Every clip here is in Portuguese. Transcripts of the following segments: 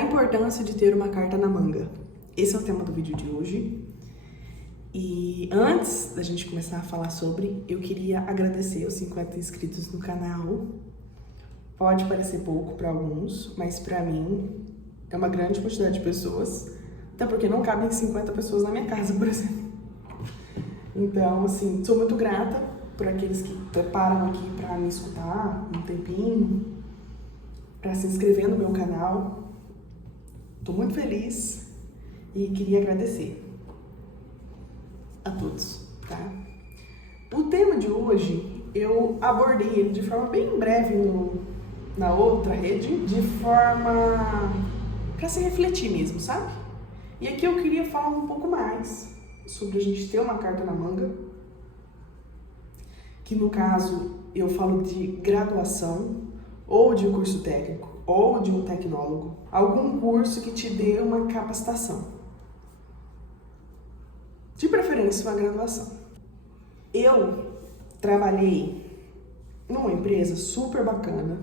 A importância de ter uma carta na manga. Esse é o tema do vídeo de hoje. E antes da gente começar a falar sobre, eu queria agradecer os 50 inscritos no canal. Pode parecer pouco para alguns, mas para mim é uma grande quantidade de pessoas. Até porque não cabem 50 pessoas na minha casa, por exemplo. Então, assim, sou muito grata por aqueles que param aqui para me escutar um tempinho, para se inscrever no meu canal. Tô muito feliz e queria agradecer a todos, tá? O tema de hoje, eu abordei ele de forma bem breve na outra rede, de forma para se refletir mesmo, sabe? E aqui eu queria falar um pouco mais sobre a gente ter uma carta na manga, que no caso eu falo de graduação, ou de curso técnico, ou de um tecnólogo, algum curso que te dê uma capacitação. De preferência, uma graduação. Eu trabalhei numa empresa super bacana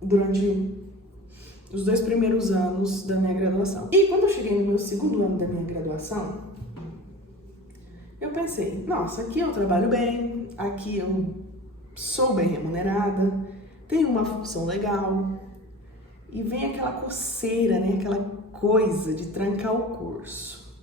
durante os 2 primeiros anos da minha graduação. E quando eu cheguei no meu 2º ano da minha graduação, eu pensei, nossa, aqui eu trabalho bem, aqui eu sou bem remunerada, tenho uma função legal. E vem aquela coceira, né? Aquela coisa de trancar o curso.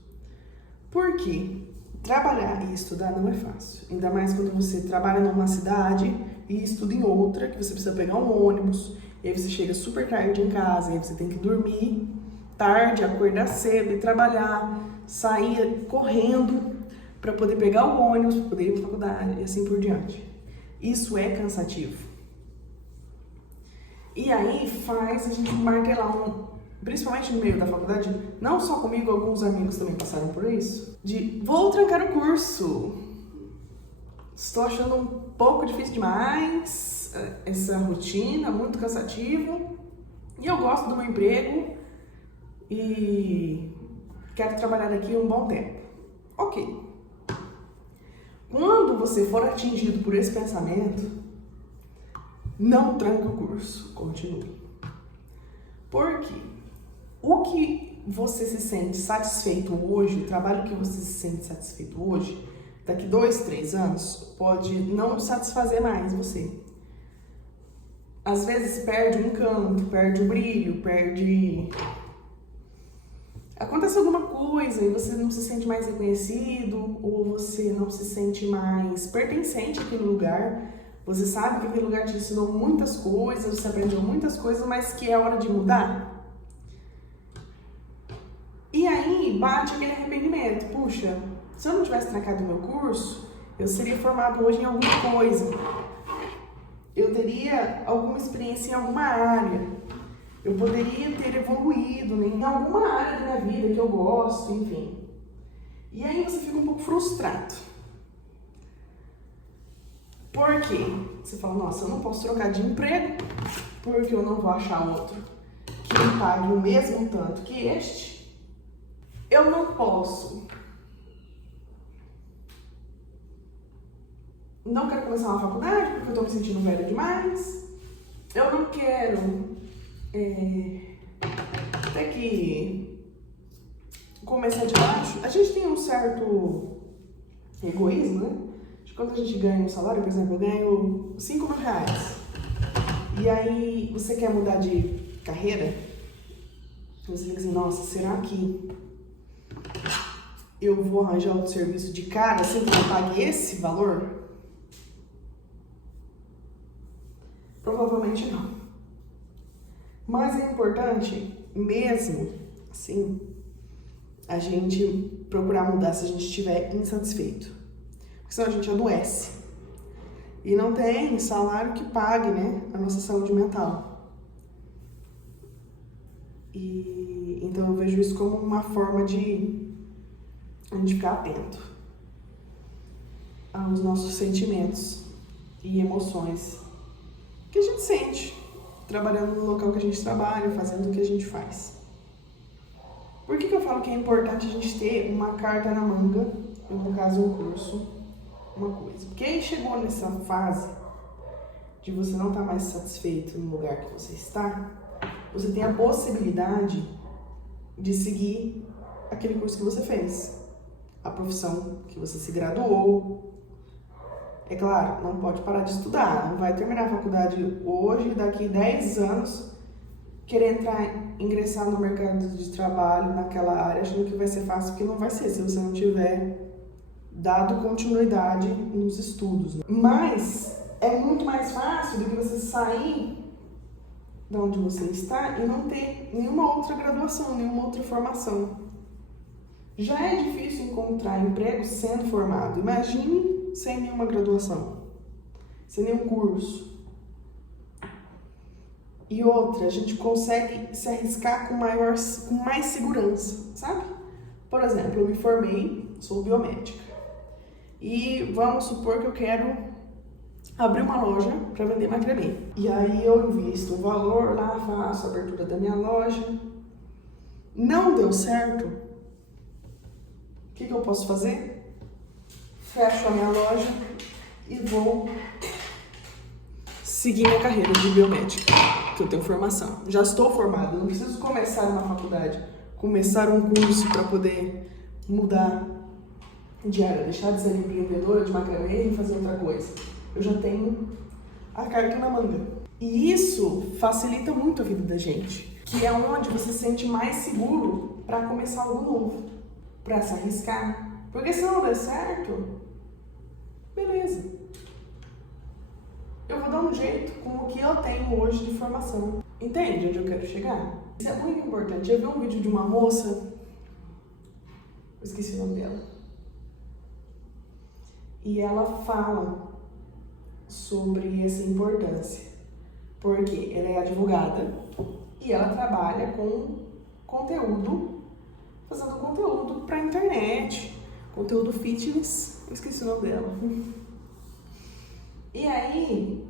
Por quê? Trabalhar e estudar não é fácil. Ainda mais quando você trabalha numa cidade e estuda em outra, que você precisa pegar um ônibus, e aí você chega super tarde em casa, e aí você tem que dormir tarde, acordar cedo e trabalhar, sair correndo para poder pegar o ônibus, para poder ir para a faculdade e assim por diante. Isso é cansativo. E aí faz a gente martelar principalmente no meio da faculdade, não só comigo, alguns amigos também passaram por isso, de vou trancar o curso. Estou achando um pouco difícil demais essa rotina, muito cansativo. E eu gosto do meu emprego e quero trabalhar aqui um bom tempo. Ok. Quando você for atingido por esse pensamento, não tranque o curso, continue. Porque o que você se sente satisfeito hoje, o trabalho que você se sente satisfeito hoje, daqui 2, 3 anos, pode não satisfazer mais você. Às vezes perde o encanto, perde o brilho, acontece alguma coisa e você não se sente mais reconhecido, ou você não se sente mais pertencente àquele lugar. Você sabe que aquele lugar te ensinou muitas coisas, você aprendeu muitas coisas, mas que é hora de mudar. E aí bate aquele arrependimento. Puxa, se eu não tivesse trancado o meu curso, eu seria formado hoje em alguma coisa. Eu teria alguma experiência em alguma área. Eu poderia ter evoluído em alguma área da minha vida que eu gosto, enfim. E aí você fica um pouco frustrado. Por quê? Você fala, nossa, eu não posso trocar de emprego porque eu não vou achar outro que me pague o mesmo tanto que este. Eu não posso. Não quero começar uma faculdade porque eu tô me sentindo velha demais. Eu não quero ter que começar de baixo. A gente tem um certo egoísmo, né? Quando a gente ganha um salário, por exemplo, eu ganho 5 mil reais. E aí você quer mudar de carreira? Você fica assim, nossa, será que eu vou arranjar outro serviço de cara assim que eu pague esse valor? Provavelmente não. Mas é importante, mesmo assim, a gente procurar mudar se a gente estiver insatisfeito. Porque senão a gente adoece. E não tem salário que pague, né, a nossa saúde mental. E então eu vejo isso como uma forma de a gente ficar atento aos nossos sentimentos e emoções que a gente sente trabalhando no local que a gente trabalha, fazendo o que a gente faz. Por que eu falo que é importante a gente ter uma carta na manga, no caso um curso, uma coisa? Porque aí chegou nessa fase de você não estar mais satisfeito no lugar que você está, você tem a possibilidade de seguir aquele curso que você fez, a profissão que você se graduou. É claro, não pode parar de estudar, não vai terminar a faculdade hoje, daqui 10 anos, querer ingressar no mercado de trabalho naquela área, achando que vai ser fácil, porque não vai ser, se você não tiver dado continuidade nos estudos. Mas é muito mais fácil do que você sair de onde você está e não ter nenhuma outra graduação, nenhuma outra formação. Já é difícil encontrar emprego sendo formado. Imagine sem nenhuma graduação, sem nenhum curso. E outra, a gente consegue se arriscar com mais segurança, sabe? Por exemplo, eu me formei, sou biomédica. E vamos supor que eu quero abrir uma loja para vender macramê. E aí eu invisto um valor lá, faço a abertura da minha loja. Não deu certo? O que eu posso fazer? Fecho a minha loja e vou seguir minha carreira de biomédica, que eu tenho formação. Já estou formada, não preciso começar uma faculdade, começar um curso para poder mudar de área, deixar de ser empreendedora de macramê e fazer outra coisa. Eu já tenho a carta na manga. E isso facilita muito a vida da gente, que é onde você se sente mais seguro para começar algo novo, para se arriscar. Porque se não der certo, beleza. Eu vou dar um jeito com o que eu tenho hoje de formação. Entende onde eu quero chegar? Isso é muito importante. Eu vi um vídeo de uma moça, eu esqueci o nome dela, e ela fala sobre essa importância, porque ela é advogada e ela trabalha com conteúdo, fazendo conteúdo para internet, conteúdo fitness, eu esqueci o nome dela. E aí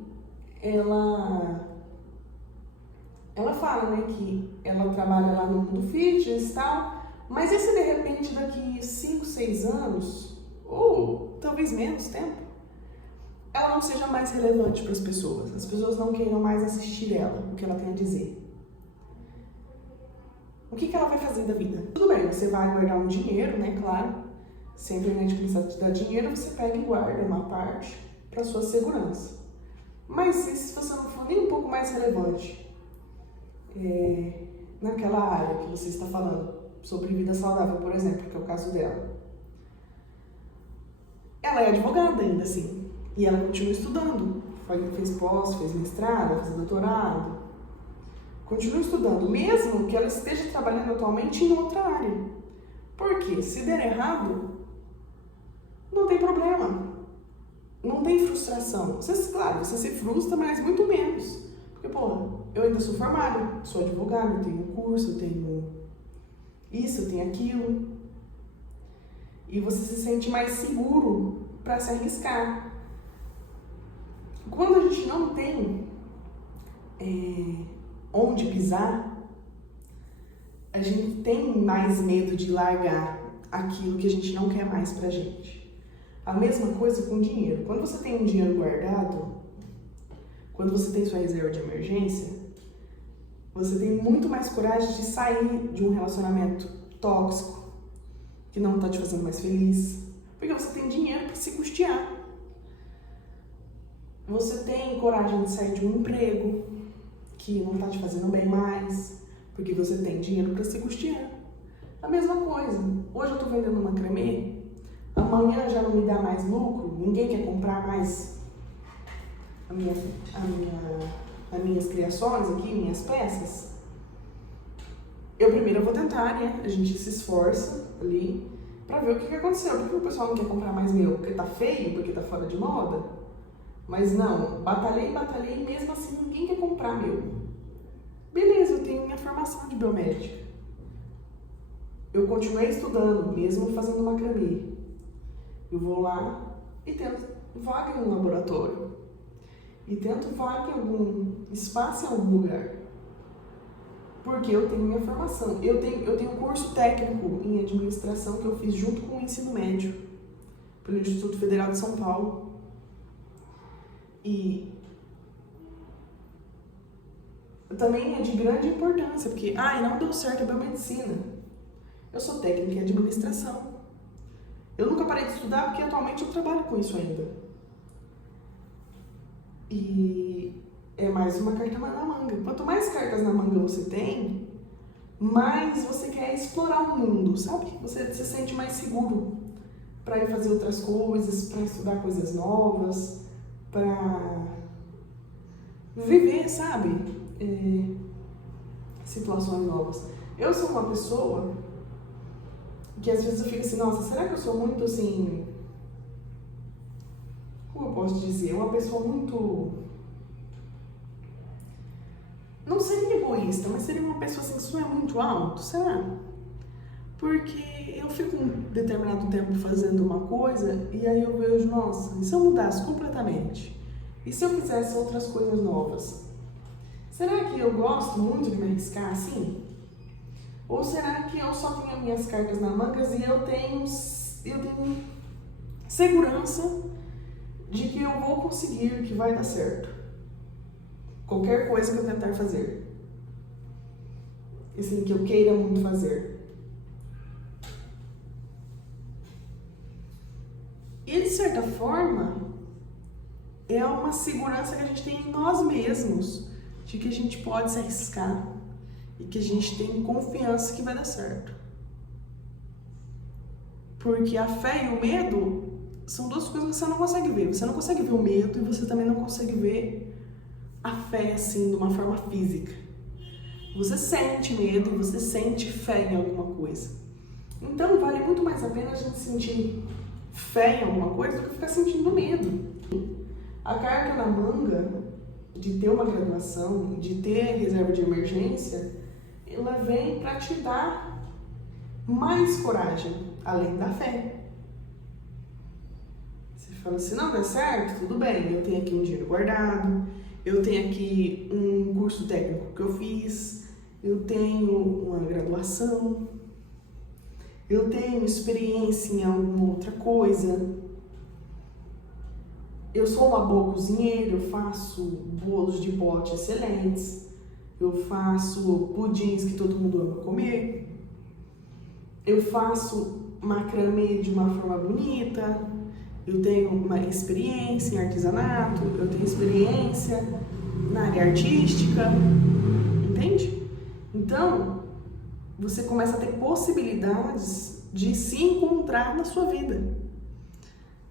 ela fala, né, que ela trabalha lá no mundo fitness e tal, mas e se de repente daqui 5, 6 anos, ou talvez menos tempo, ela não seja mais relevante para as pessoas não queiram mais assistir ela, o que ela tem a dizer. O que ela vai fazer da vida? Tudo bem, você vai guardar um dinheiro, né, claro, se a internet começar a te dar dinheiro, você pega e guarda uma parte para sua segurança. Mas se você não for nem um pouco mais relevante naquela área que você está falando, sobre vida saudável, por exemplo, que é o caso dela, ela é advogada ainda assim, e ela continua estudando, fez pós, fez mestrado, fez doutorado, continua estudando, mesmo que ela esteja trabalhando atualmente em outra área. Porque se der errado, não tem problema. Não tem frustração. Claro, você se frustra, mas muito menos. Porque, eu ainda sou formada, sou advogada, eu tenho um curso, eu tenho isso, eu tenho aquilo. E você se sente mais seguro para se arriscar. Quando a gente não tem onde pisar, a gente tem mais medo de largar aquilo que a gente não quer mais pra gente. A mesma coisa com dinheiro. Quando você tem um dinheiro guardado, quando você tem sua reserva de emergência, você tem muito mais coragem de sair de um relacionamento tóxico, que não tá te fazendo mais feliz, porque você tem dinheiro para se custear. Você tem coragem de sair de um emprego que não tá te fazendo bem mais, porque você tem dinheiro para se custear. A mesma coisa. Hoje eu tô vendendo macramê, amanhã já não me dá mais lucro, ninguém quer comprar mais as minhas criações aqui, minhas peças. Eu primeiro vou tentar, né? A gente se esforça ali pra ver o que aconteceu. Por que o pessoal não quer comprar mais meu? Porque tá feio? Porque tá fora de moda? Mas não, batalhei, mesmo assim ninguém quer comprar meu. Beleza, eu tenho minha formação de biomédica. Eu continuei estudando, mesmo fazendo macramê. Eu vou lá e tento vaga em um laboratório. E tento vaga em algum espaço em algum lugar. Porque eu tenho minha formação. Eu tenho um curso técnico em administração que eu fiz junto com o ensino médio, pelo Instituto Federal de São Paulo. E também é de grande importância, porque, não deu certo a biomedicina. Eu sou técnica em administração. Eu nunca parei de estudar porque atualmente eu trabalho com isso ainda. E é mais uma carta na manga. Quanto mais cartas na manga você tem, mais você quer explorar o mundo, sabe? Você se sente mais seguro para ir fazer outras coisas, para estudar coisas novas, para viver, sabe? Situações novas. Eu sou uma pessoa que às vezes eu fico assim, nossa, será que eu sou muito assim... Como eu posso dizer? Uma pessoa muito... Não seria egoísta, mas seria uma pessoa assim que sonha muito alto, será? Porque eu fico um determinado tempo fazendo uma coisa e aí eu vejo, nossa, e se eu mudasse completamente? E se eu fizesse outras coisas novas? Será que eu gosto muito de me arriscar assim? Ou será que eu só tenho as minhas cartas na manga e eu tenho segurança de que eu vou conseguir, que vai dar certo? Qualquer coisa que eu tentar fazer. Assim, que eu queira muito fazer. E de certa forma, é uma segurança que a gente tem em nós mesmos, de que a gente pode se arriscar e que a gente tem confiança que vai dar certo. Porque a fé e o medo são duas coisas que você não consegue ver. Você não consegue ver o medo e você também não consegue ver a fé assim, de uma forma física. Você sente medo e você sente fé em alguma coisa. Então vale muito mais a pena a gente sentir fé em alguma coisa do que ficar sentindo medo. A carta na manga de ter uma graduação, de ter reserva de emergência, ela vem para te dar mais coragem, além da fé. Você fala assim, não dá certo? Tudo bem, eu tenho aqui um dinheiro guardado, eu tenho aqui um curso técnico que eu fiz, eu tenho uma graduação, eu tenho experiência em alguma outra coisa, eu sou uma boa cozinheira, eu faço bolos de pote excelentes, eu faço pudins que todo mundo ama comer, eu faço macramê de uma forma bonita, eu tenho uma experiência em artesanato, eu tenho experiência na área artística, entende? Então, você começa a ter possibilidades de se encontrar na sua vida.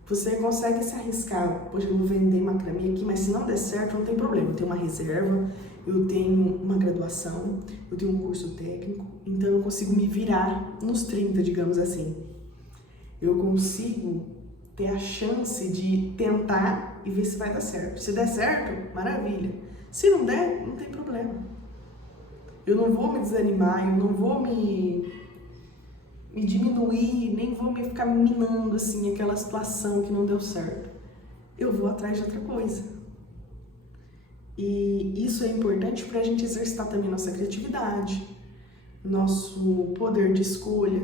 Você consegue se arriscar, poxa, eu vou vender macramê aqui, mas se não der certo, não tem problema. Eu tenho uma reserva, eu tenho uma graduação, eu tenho um curso técnico, então eu consigo me virar nos 30, digamos assim. Eu consigo ter a chance de tentar e ver se vai dar certo. Se der certo, maravilha. Se não der, não tem problema. Eu não vou me desanimar, eu não vou me diminuir, nem vou me ficar minando assim aquela situação que não deu certo. Eu vou atrás de outra coisa. E isso é importante para a gente exercitar também nossa criatividade, nosso poder de escolha,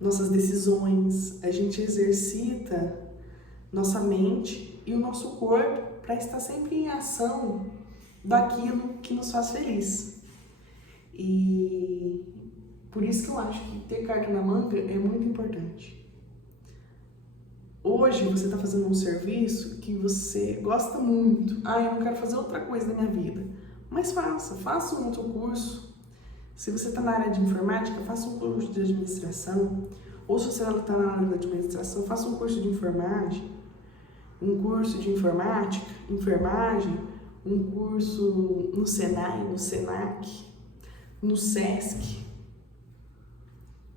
nossas decisões. A gente exercita nossa mente e o nosso corpo para estar sempre em ação daquilo que nos faz feliz. E por isso que eu acho que ter carta na manga é muito importante. Hoje você está fazendo um serviço que você gosta muito. Eu não quero fazer outra coisa na minha vida. Mas faça um outro curso. Se você está na área de informática, faça um curso de administração. Ou se você não está na área de administração, faça um curso de enfermagem, um curso de informática, enfermagem, um curso no Senai, no Senac, no Sesc.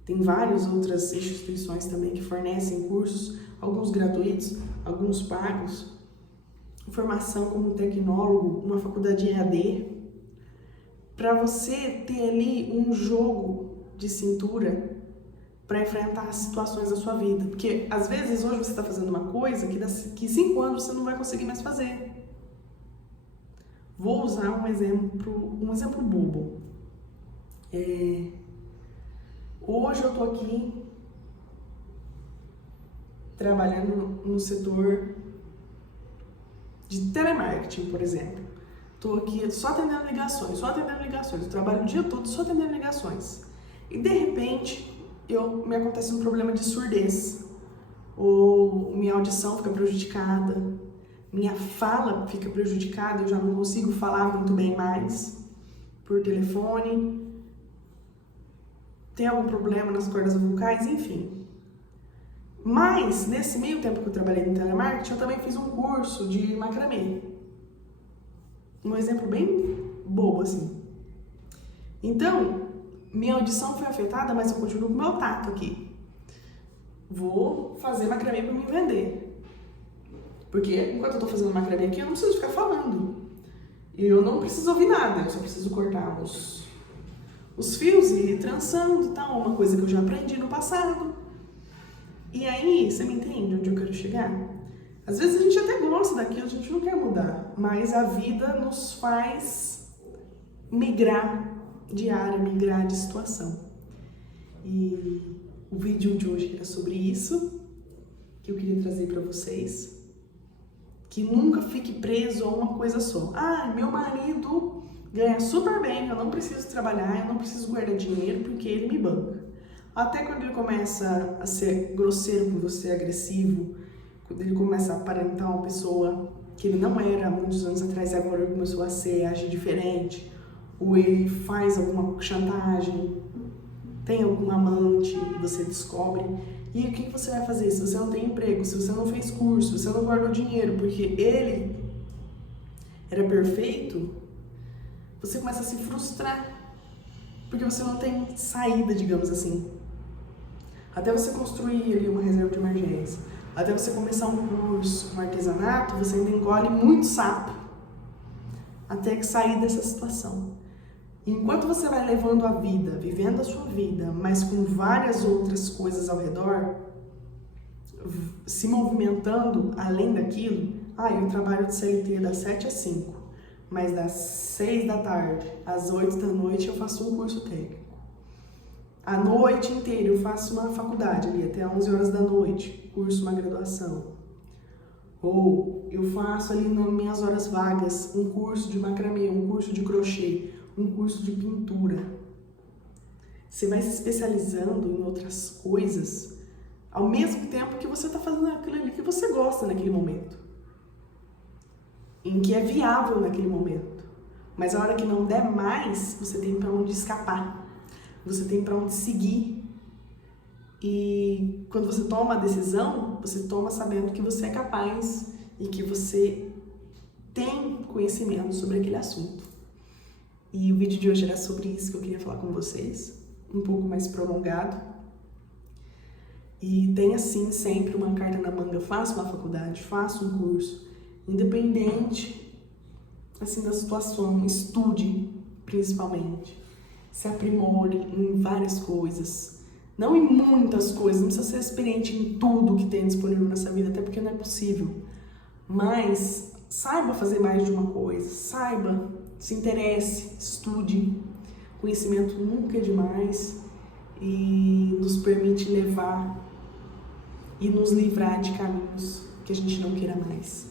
Tem várias outras instituições também que fornecem cursos, alguns gratuitos, alguns pagos. Formação como tecnólogo, uma faculdade EAD, para você ter ali um jogo de cintura para enfrentar as situações da sua vida. Porque às vezes hoje você está fazendo uma coisa que daqui 5 anos você não vai conseguir mais fazer. Vou usar um exemplo bobo. Hoje eu tô aqui trabalhando no setor de telemarketing, por exemplo. tô aqui só atendendo ligações, eu trabalho o dia todo só atendendo ligações. E de repente, me acontece um problema de surdez, ou minha audição fica prejudicada, minha fala fica prejudicada, eu já não consigo falar muito bem mais por telefone, tem algum problema nas cordas vocais, enfim. Mas, nesse meio tempo que eu trabalhei no telemarketing, eu também fiz um curso de macramê. Um exemplo bem bobo, assim. Então, minha audição foi afetada, mas eu continuo com o meu tato aqui. Vou fazer macramê para me vender. Porque enquanto eu tô fazendo macramê aqui, eu não preciso ficar falando. E eu não preciso ouvir nada, eu só preciso cortar os fios e ir trançando, tá? Uma coisa que eu já aprendi no passado. E aí, você me entende onde eu quero chegar? Às vezes a gente até gosta daquilo, a gente não quer mudar, mas a vida nos faz migrar de área, migrar de situação. E o vídeo de hoje era sobre isso, que eu queria trazer para vocês. Que nunca fique preso a uma coisa só. Ah, meu marido ganha super bem, eu não preciso trabalhar, eu não preciso guardar dinheiro porque ele me banca. Até quando ele começa a ser grosseiro com você, agressivo, quando ele começa a aparentar uma pessoa que ele não era há muitos anos atrás e agora ele começou a ser, agir diferente, ou ele faz alguma chantagem, tem algum amante e você descobre, e o que você vai fazer se você não tem emprego, se você não fez curso, se você não guardou dinheiro porque ele era perfeito, você começa a se frustrar, porque você não tem saída, digamos assim. Até você construir ali uma reserva de emergência, até você começar um curso, um artesanato, você ainda engole muito sapo até que sair dessa situação. E enquanto você vai levando a vida, vivendo a sua vida, mas com várias outras coisas ao redor, se movimentando além daquilo, eu trabalho de CLT das 7 às 5, mas das 6 da tarde às 8 da noite eu faço um curso técnico. A noite inteira eu faço uma faculdade ali, até 11 horas da noite, curso, uma graduação. Ou eu faço ali nas minhas horas vagas um curso de macramê, um curso de crochê, um curso de pintura. Você vai se especializando em outras coisas, ao mesmo tempo que você está fazendo aquilo ali que você gosta naquele momento. Em que é viável naquele momento. Mas a hora que não der mais, você tem para onde escapar. Você tem para onde seguir. E quando você toma a decisão, você toma sabendo que você é capaz e que você tem conhecimento sobre aquele assunto. E o vídeo de hoje era sobre isso que eu queria falar com vocês, um pouco mais prolongado. E tenha sim sempre uma carta na manga, faça uma faculdade, faça um curso, independente assim da situação, estude principalmente. Se aprimore em várias coisas, não em muitas coisas, não precisa ser experiente em tudo que tem disponível nessa vida, até porque não é possível, mas saiba fazer mais de uma coisa, saiba, se interesse, estude, conhecimento nunca é demais e nos permite levar e nos livrar de caminhos que a gente não queira mais.